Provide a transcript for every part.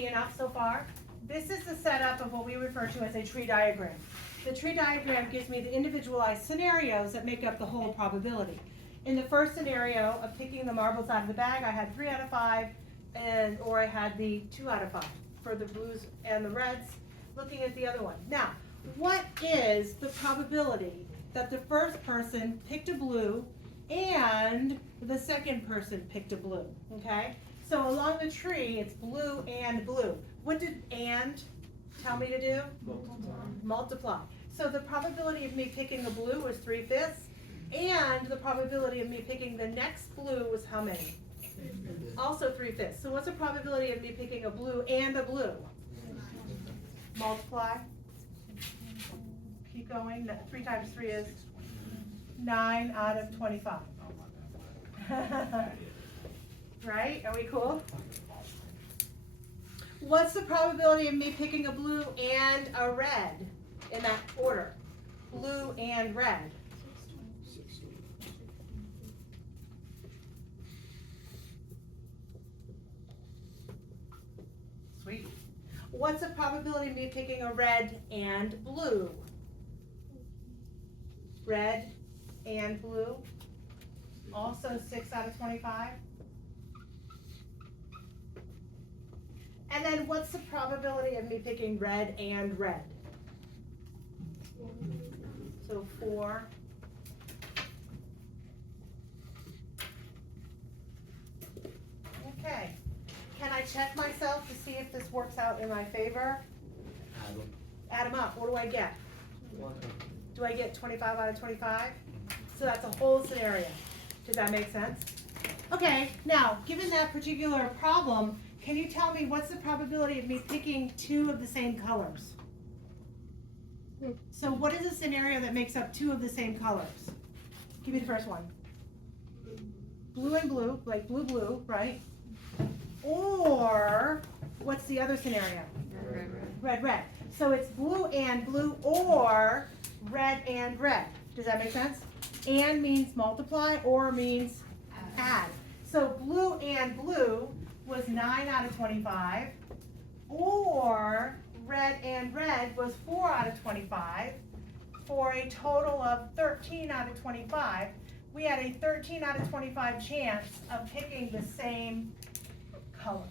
see enough so far? This is the setup of what we refer to as a tree diagram. The tree diagram gives me the individualized scenarios that make up the whole probability. In the first scenario of picking the marbles out of the bag, I had 3 out of 5, or I had the 2 out of 5 for the blues and the reds. Looking at the other one. Now, what is the probability that the first person picked a blue and the second person picked a blue? Okay? So along the tree, it's blue and blue. What did and tell me to do? Multiply. So the probability of me picking a blue was 3/5, and the probability of me picking the next blue was how many? Also 3/5. So what's the probability of me picking a blue and a blue? Multiply. Keep going. 3 times 3 is 9 out of 25. Right? Are we cool? What's the probability of me picking a blue and a red in that order? Blue and red. Sweet. What's the probability of me picking a red and blue? Red and blue. Also 6 out of 25. And then what's the probability of me picking red and red? So 4. Okay. Can I check myself to see if this works out in my favor? Add them up. What do I get? Do I get 25 out of 25? So that's a whole scenario. Does that make sense? Okay, now, given that particular problem, can you tell me what's the probability of me picking 2 of the same colors? So what is a scenario that makes up 2 of the same colors? Give me the first one. Blue and blue, like blue, blue, right? Or, what's the other scenario? Red, red. So it's blue and blue or red and red. Does that make sense? And means multiply, or means add. So blue and blue was 9 out of 25, or red and red was 4 out of 25, for a total of 13 out of 25. We had a 13 out of 25 chance of picking the same color.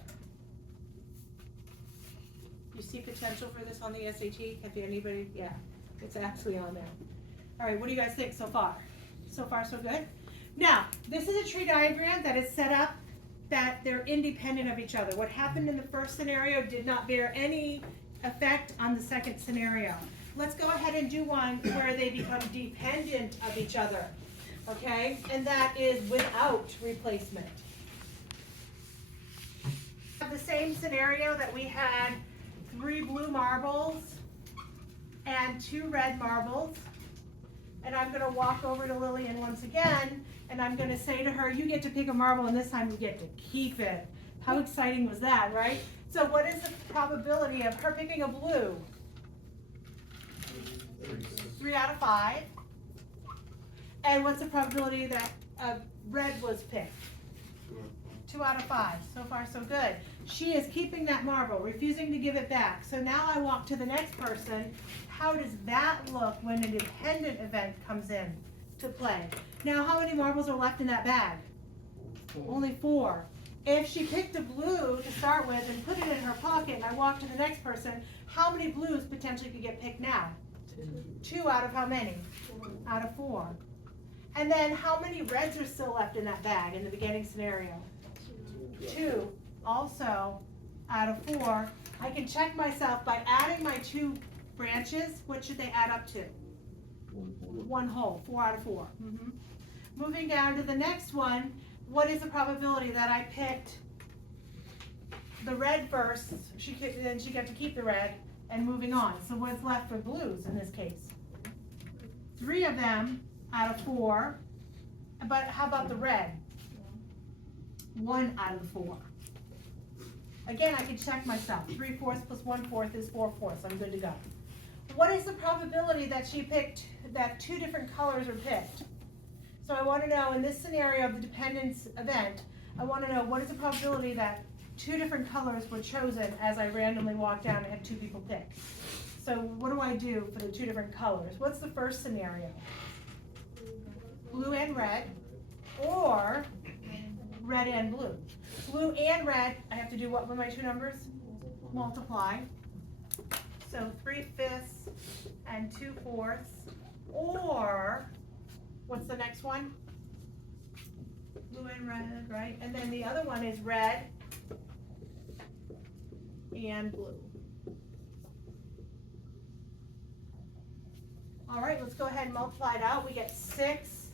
You see potential for this on the SAT? Have you anybody? Yeah, it's actually on there. All right, what do you guys think so far? So far, so good? Now, this is a tree diagram that is set up that they're independent of each other. What happened in the first scenario did not bear any effect on the second scenario. Let's go ahead and do one where they become dependent of each other, okay? And that is without replacement. The same scenario that we had 3 blue marbles and 2 red marbles. And I'm going to walk over to Lillian once again, and I'm going to say to her, you get to pick a marble, and this time you get to keep it. How exciting was that, right? So what is the probability of her picking a blue? 3 out of 5. And what's the probability that red was picked? 2 out of 5. So far, so good. She is keeping that marble, refusing to give it back. So now I walk to the next person. How does that look when a dependent event comes in to play? Now, how many marbles are left in that bag? 4. Only 4. If she picked a blue to start with and put it in her pocket, and I walk to the next person, how many blues potentially could get picked now? 2 out of how many? 4. Out of 4. And then how many reds are still left in that bag in the beginning scenario? 2. Also, out of 4. I can check myself by adding my 2 branches. What should they add up to? 1 whole. 4 out of 4. Moving down to the next one, what is the probability that I picked the red first? Then she got to keep the red, and moving on. So what's left for blues in this case? 3 of them out of 4. But how about the red? 1 out of 4. Again, I can check myself. 3/4 plus 1/4 is 4/4. I'm good to go. What is the probability that she picked, that 2 different colors are picked? So I want to know, in this scenario of the dependence event, I want to know what is the probability that two different colors were chosen as I randomly walked down and had two people pick. So what do I do for the two different colors? What's the first scenario? Blue and red, or red and blue. Blue and red, I have to do what with my two numbers? Multiply. So 3/5 and 2/4, or what's the next one? Blue and red, right? And then the other one is red and blue. All right, let's go ahead and multiply it out. We get 6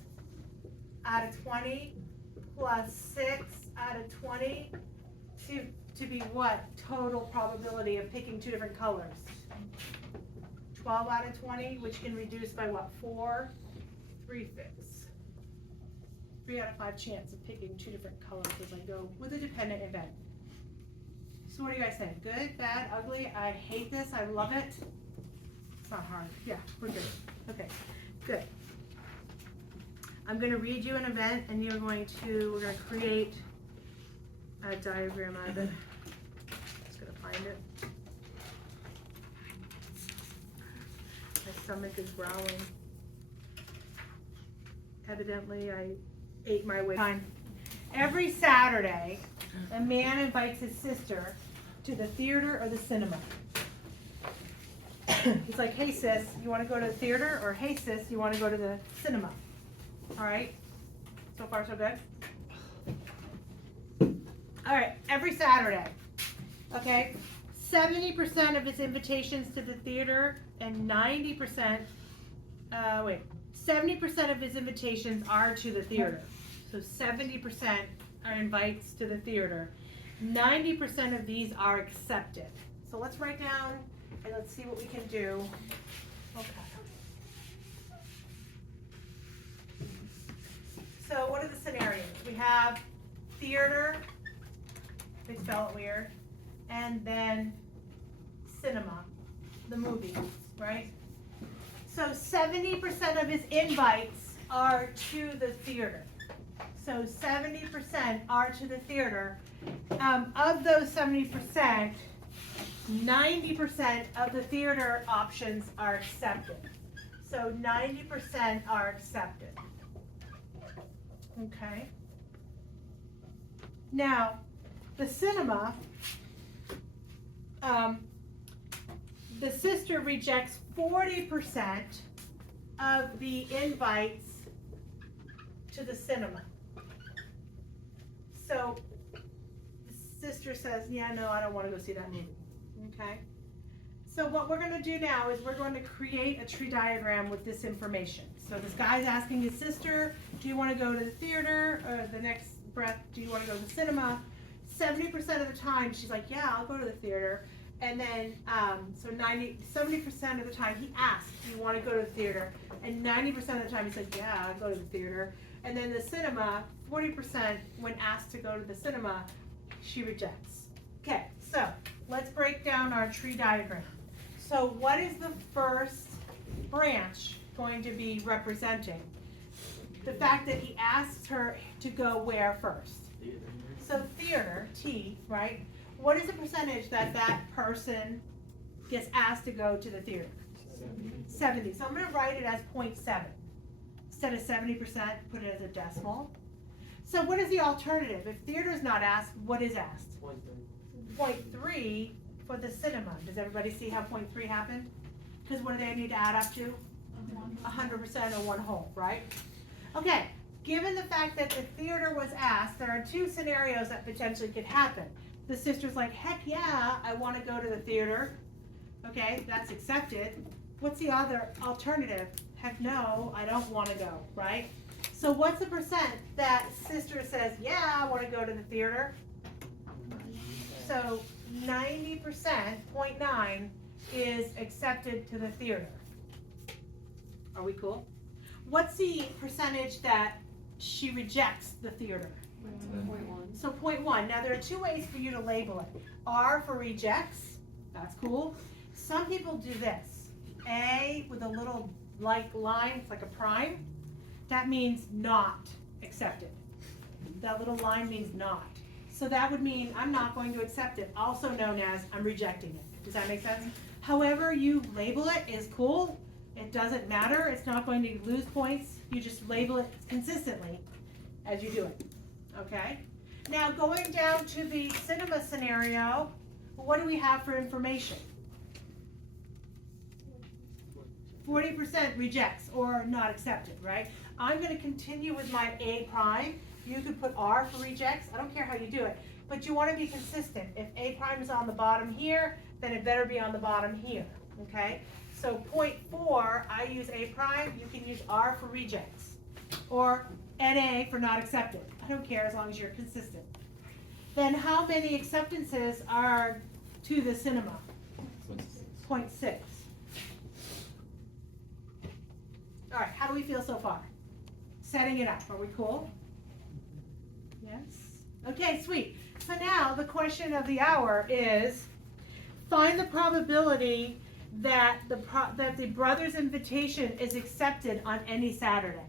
out of 20 plus 6 out of 20 to be what? Total probability of picking two different colors. 12 out of 20, which can reduce by what? 4, 3/5. 3 out of 5 chance of picking two different colors as I go with a dependent event. So what do you guys think? Good, bad, ugly? I hate this, I love it. It's not hard. Yeah, we're good. Okay, good. I'm going to read you an event and we're going to create a diagram out of it. Just going to find it. My stomach is growling. Evidently, I ate my way. Fine. Every Saturday, a man invites his sister to the theater or the cinema. He's like, hey sis, you want to go to the theater? Or hey sis, you want to go to the cinema? All right, so far so good? All right, every Saturday, okay? 70% of his invitations to the theater and 70% of his invitations are to the theater. So 70% are invites to the theater. 90% of these are accepted. So let's write down and let's see what we can do. Okay. So what are the scenarios? We have theater, they spell it weird, and then cinema, the movie, right? So 70% of his invites are to the theater. So 70% are to the theater. Of those 70%, 90% of the theater options are accepted. So 90% are accepted. Okay. Now, the cinema, the sister rejects 40% of the invites to the cinema. So the sister says, yeah, no, I don't want to go see that movie. Okay. So what we're going to do now is we're going to create a tree diagram with this information. So this guy's asking his sister, do you want to go to the theater? Or the next breath, do you want to go to the cinema? 70% of the time, she's like, yeah, I'll go to the theater. And then, so 70% of the time, he asks, do you want to go to the theater? And 90% of the time, he says, yeah, I'll go to the theater. And then the cinema, 40%, when asked to go to the cinema, she rejects. Okay, so let's break down our tree diagram. So what is the first branch going to be representing? The fact that he asks her to go where first? Theater. So theater, T, right? What is the percentage that that person gets asked to go to the theater? 70. So I'm going to write it as 0.7. Instead of 70%, put it as a decimal. So what is the alternative? If theater is not asked, what is asked? 0.3 for the cinema. Does everybody see how 0.3 happened? Because what do they need to add up to? 100% or one whole, right? Okay, given the fact that the theater was asked, there are two scenarios that potentially could happen. The sister's like, heck yeah, I want to go to the theater. Okay, that's accepted. What's the other alternative? Heck no, I don't want to go, right? So what's the percent that sister says, yeah, I want to go to the theater? So 90%, 0.9, is accepted to the theater. Are we cool? What's the percentage that she rejects the theater? 0.1. So 0.1. Now there are two ways for you to label it. R for rejects. That's cool. Some people do this. A with a little like line, it's like a prime. That means not accepted. That little line means not. So that would mean I'm not going to accept it, also known as I'm rejecting it. Does that make sense? However you label it is cool. It doesn't matter. It's not going to lose points. You just label it consistently as you do it. Okay? Now going down to the cinema scenario, what do we have for information? 40% rejects or not accepted, right? I'm going to continue with my A prime. You could put R for rejects. I don't care how you do it, but you want to be consistent. If A prime is on the bottom here, then it better be on the bottom here, okay? So 0.4, I use A prime. You can use R for rejects or NA for not accepted. I don't care as long as you're consistent. Then how many acceptances are to the cinema? 0.6. All right, how do we feel so far? Setting it up, are we cool? Yes? Okay, sweet. So now the question of the hour is, find the probability that the brother's invitation is accepted on any Saturday.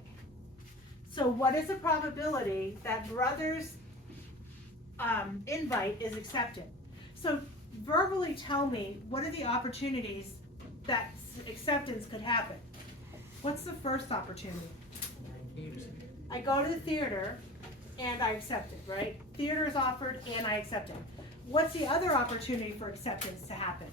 So what is the probability that brother's invite is accepted? So verbally tell me, what are the opportunities that acceptance could happen? What's the first opportunity? I go to the theater and I accept it, right? Theater is offered and I accept it. What's the other opportunity for acceptance to happen?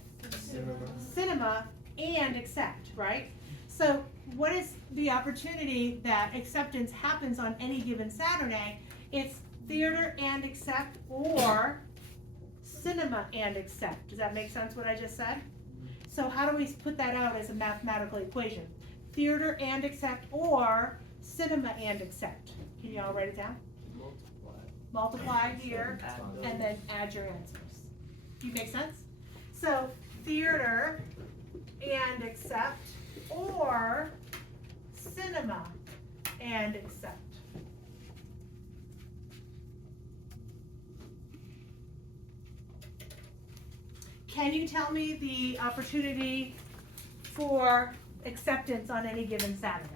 Cinema and accept, right? So what is the opportunity that acceptance happens on any given Saturday? It's theater and accept or cinema and accept. Does that make sense what I just said? So how do we put that out as a mathematical equation? Theater and accept or cinema and accept. Can you all write it down? Multiply here and then add your answers. Do you make sense? So theater and accept or cinema and accept. Can you tell me the opportunity for acceptance on any given Saturday?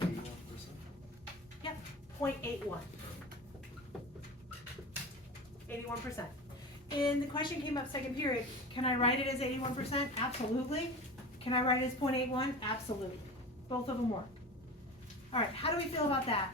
81%. Yep, 0.81. 81%. And the question came up second period. Can I write it as 81%? Absolutely. Can I write it as 0.81? Absolutely. Both of them work. All right, how do we feel about that?